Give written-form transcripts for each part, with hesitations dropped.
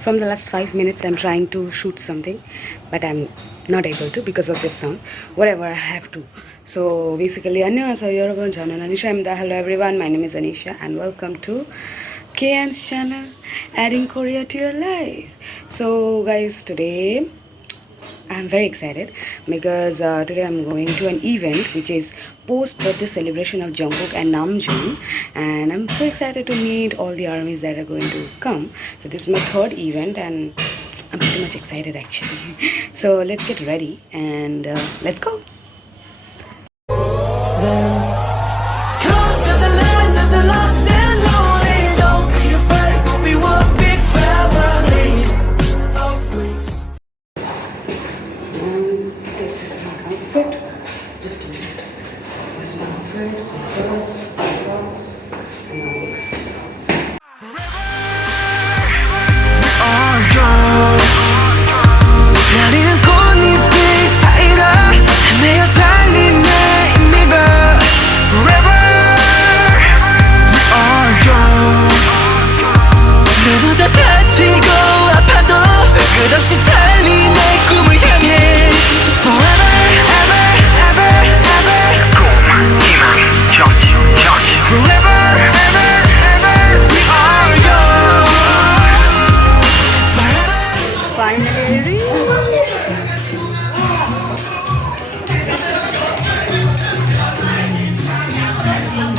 From the last 5 minutes I'm trying to shoot something, but I'm not able to because of this sound. Whatever, I have to. So basically, 안녕하세요 여러분, 저는 아니샤입니다. Hello everyone, my name is Anisha and welcome to KAnN's channel, adding Korea to your life. So guys, today I'm very excited because today I'm going to an event which is post-birthday celebration of Jungkook and Namjoon, and I'm so excited to meet all the armies that are going to come. So this is my third event and I'm pretty much excited actually. So let's get ready and let's go. This is my outfit. Just a minute. This is my outfit, some clothes, socks, and all this.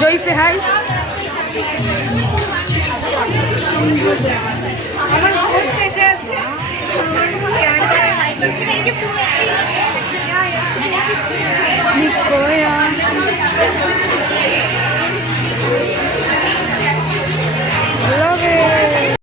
Joy, say hi. Love it.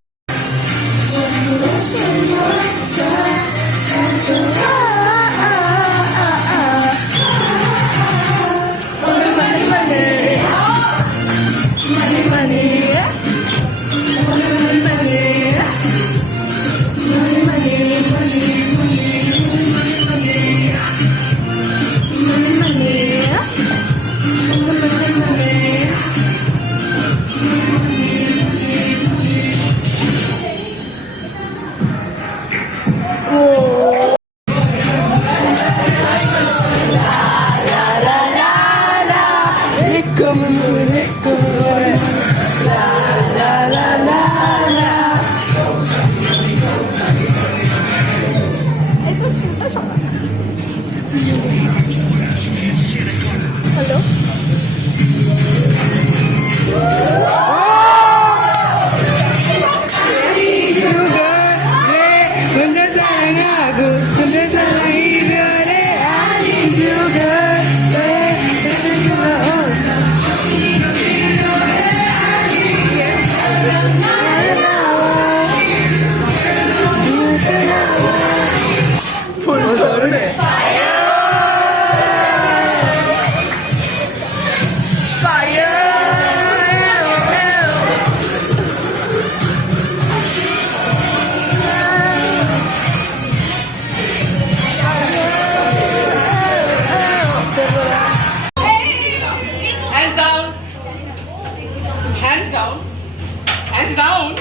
Hands down.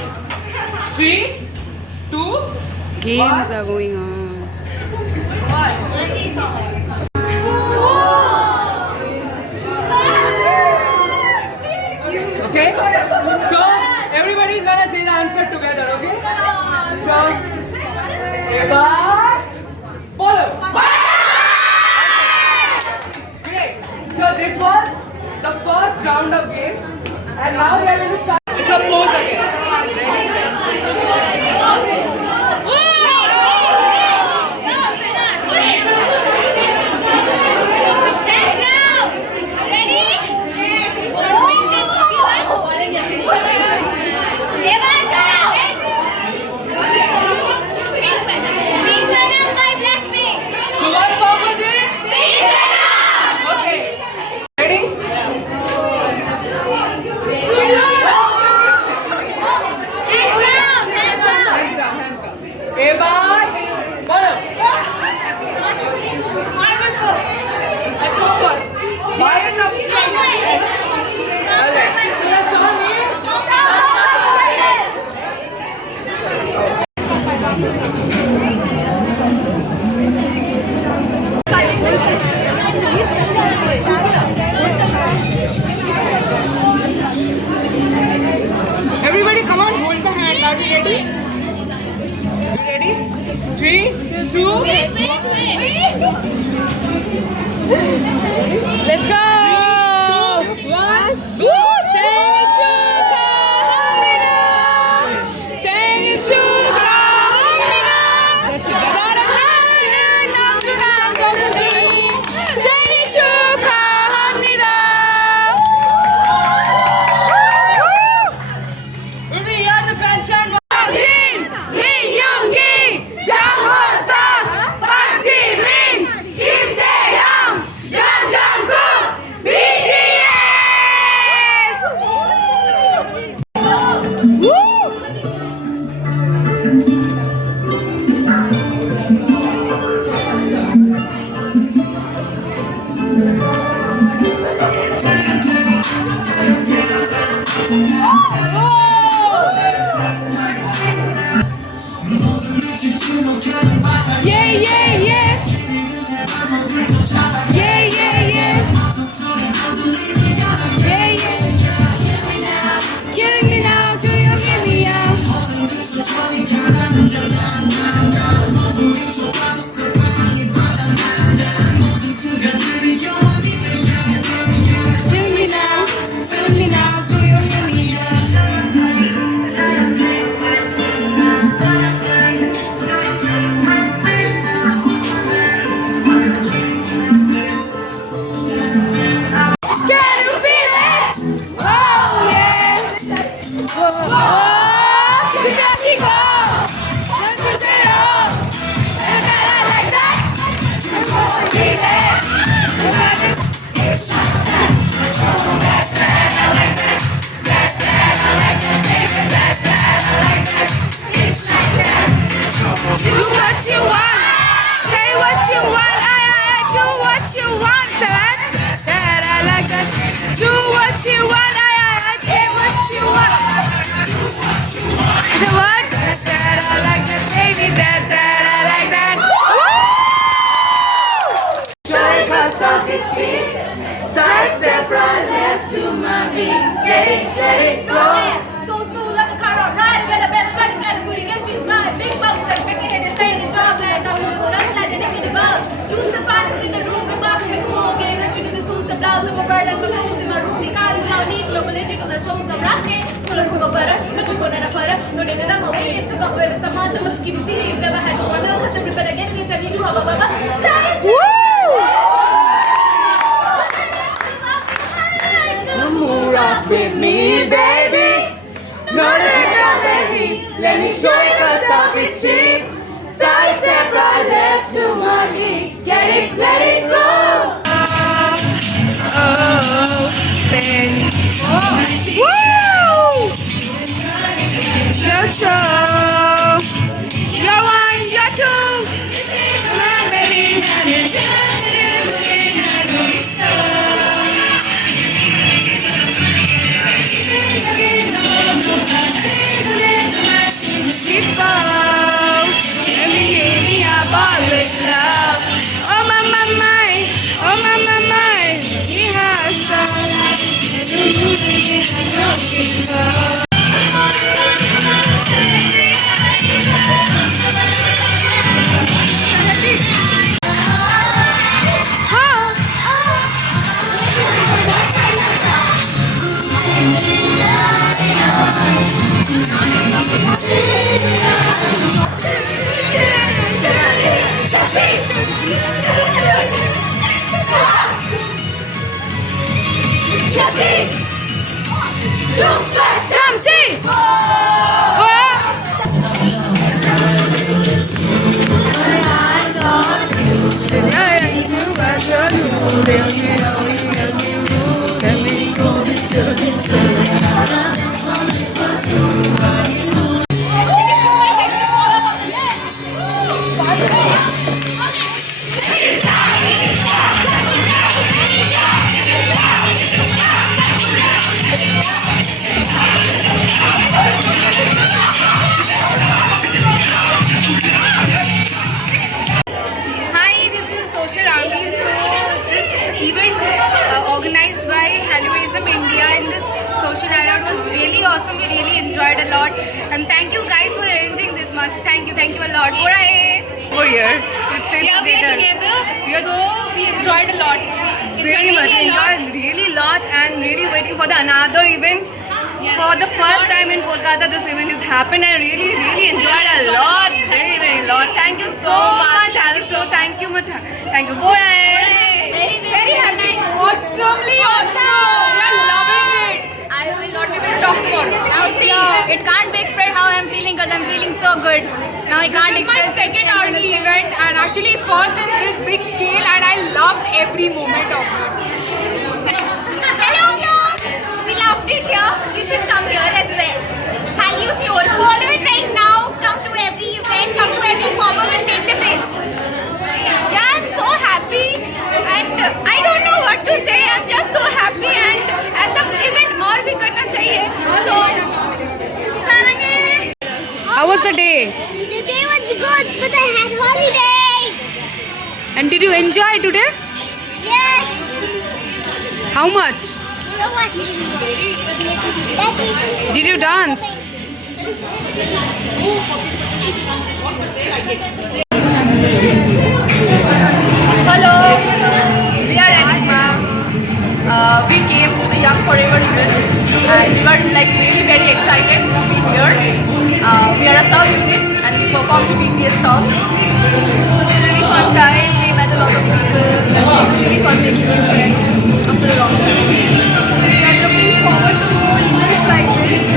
3, 2, Games are going on. Okay? So, everybody's gonna say the answer together, okay? So, follow. Great. So, this was the first round of games. And now we are going to start. It's a pose again. So what song was it? Okay. Ready? Come on, hold the hand. Are we ready? You ready? 3, 2, Let's go! 1. 생일 축하합니다. 생일 축하합니다. 사랑하는 남주랑 정국이 생일 축하합니다. We are the Kanchan. 이윤기, 장원상, 박지민, 김대영, 장정국, BTS! Yeah, yeah, yeah. Yeah, yeah, yeah. Yeah, yeah. Killing me now, do you hear me out? Feel me now, do you hear me out? Can you feel it? Oh yeah. Oh, 지금까지 고 연습대로 I like that. I'm gonna keep Do what you want. Say what you want. I do what you want. That I like that. Do what you want. I say what you want. The what? That I like that, baby. That I like that. Woo! Showing us off the street, side step right, left to my beat. Let it roll. So smooth like a car ride with the best buddy, got a booty, and she's mine. Big boss, and making it and staying in the job like I'm loose, nothing like the nigga in the bus. Used to find us in the room, and box, make a whole game, rich in the suits, and blouse, and a bird, and balloons in my room. Because you don't need global political, the shows of rocket. Full of cocoa butter, but you put in a butter. No, they didn't know it took up with someone that must give it to you. You've never had one little customer, but again, you need to have a bubba. Size! Move up with me, baby. Know that you got the heat. Let me show you 'cause I'll be cheap. Side step right, left to my beat. Get it, let it roll. Oh, baby. Woo! So, you're one, you're two. My baby, people, let me give me a ball with love. Oh my, oh my, he has 잠시! And thank you guys for arranging this much. Thank you a lot. Over here. Yeah, we are together. So we enjoyed a lot. Very much. Enjoyed really lot and really waiting for the another event. Yes. For the first time in Kolkata, this event has happened. I really enjoyed a lot. Very lot. Thank you so much, Hallyustore. Thank you much. Thank you. Bye. Very happy. Awesomely awesome. We are loving it. I will not be able to talk tomorrow. Now see, it can't be expressed how I'm feeling because I'm feeling so good. Now I can't This is my express second army event and actually first in this big scale, and I loved every moment of it. Hello vlog! We loved it here. You should come here as well. Hallyustore. Follow it right now. Come to every event, come to every pop-up and take the bridge. Yeah, I'm so happy and I don't know what to say. I'm just so happy and as an event और भी करना चाहिए. So, सारंगे. How was the day? The day was good, but I had holiday. And did you enjoy today? Yes. How much? So much. Did you dance? Hello. We are Enigma. We came to the Young Forever event and we were like really very excited to be here. We are a sub unit and we perform to BTS songs. It was a really fun time. We met a lot of people. It was really fun making new friends after a long time. We are looking forward to more events like this.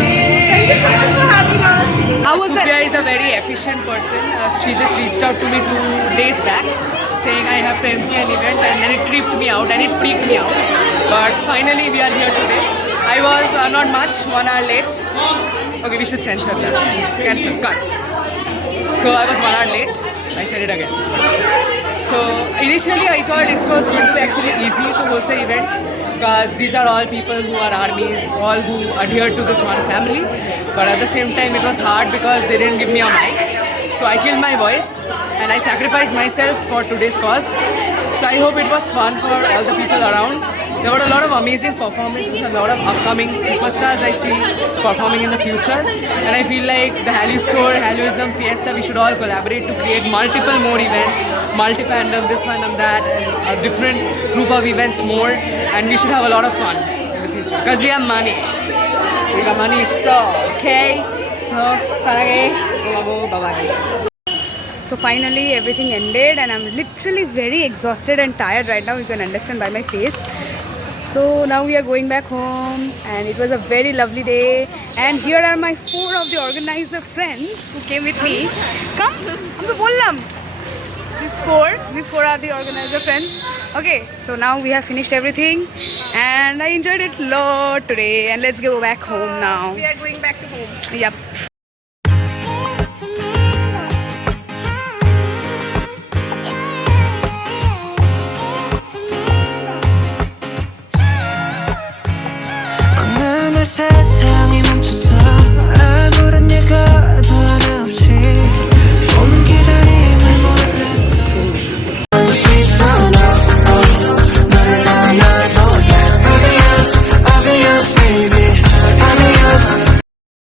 Thank you so much for having us. How was the... Sophia is a very efficient person. She just reached out to me 2 days back saying I have to MC an event, and then it creeped me out and it freaked me out. But finally we are here today. I was not much, 1 hour late. Okay, we should censor that. Cancel, cut. So I was 1 hour late. I said it again. So initially I thought it was going to be actually easy to host the event because these are all people who are armies, all who adhere to this one family. But at the same time it was hard because they didn't give me a mic. So I killed my voice and I sacrificed myself for today's cause. So I hope it was fun for all the people around. There were a lot of amazing performances, a lot of upcoming superstars I see performing in the future. And I feel like the Hallyustore, Hallyuism, Fiesta, we should all collaborate to create multiple more events, multi-fandom, this fandom, that, and a different group of events more. And we should have a lot of fun in the future. Because we have money. We got money, so, okay? So, saranghe, bye-bye. So finally everything ended and I'm literally very exhausted and tired right now. You can understand by my face. So now we are going back home and it was a very lovely day. And here are my 4 of the organizer friends who came with me. Come, I'm to bollam. These four are the organizer friends. Okay, so now we have finished everything and I enjoyed it a lot today. And let's go back home now. We are going back to home. Yep. 어느 날 세상